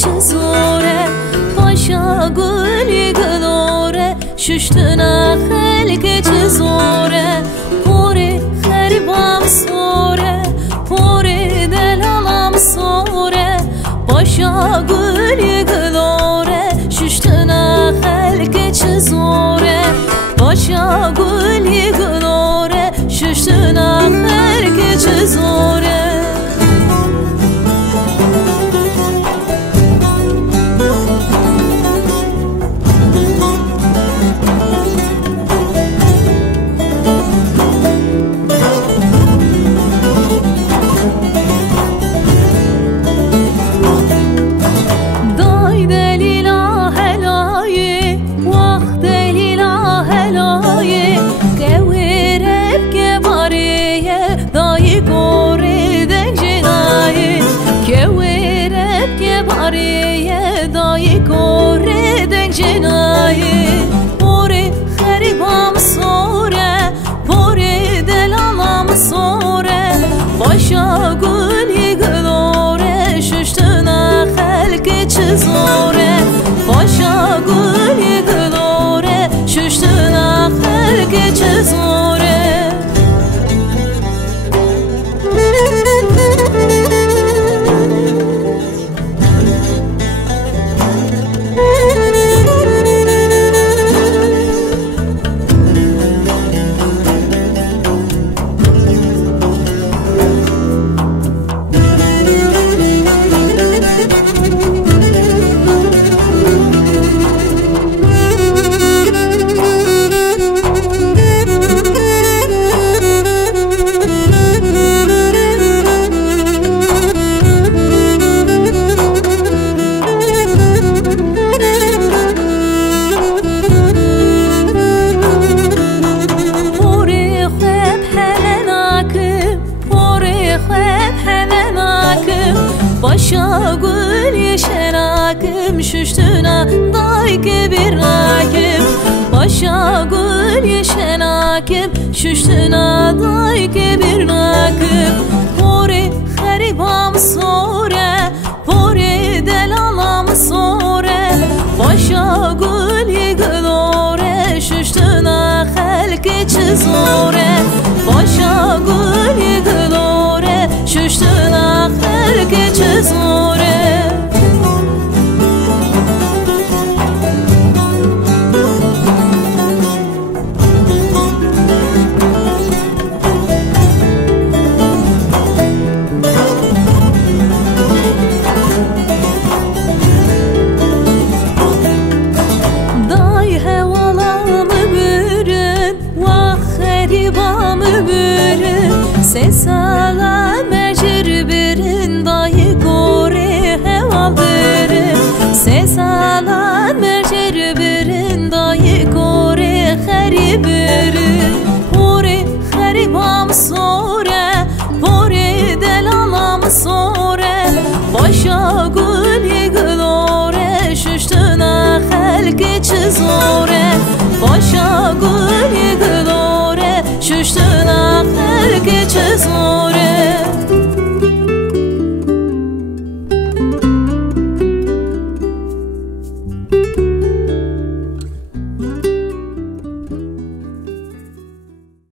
چزوره پاشا گلی گلوره ششتنا خلق چزوره پوری خریبام سوره پوری دلالام سوره پاشا گلی گلوره ششتنا خلق چزوره پاشا گلی گلوره ششتنا خلق چزوره پوری خریبام سوره پوری دلالام سوره باشا گلی گلوره ششتنا خلق چزوره باشا گلی گلوره ششتنا خلق چزوره باشا گل یشناکم ششتنا دایک براکم باشا گل یشناکم ششتنا دایک براکم پوری خریبام سوره پوری دلالام سوره باشا گل گلوره ششتنا خلق چزوره باشا گل گلوره ششتنا خلق چزوره دای هوالامı bürün vah xəribamı bürün sesala mecir birin dayı gore heval birin sesala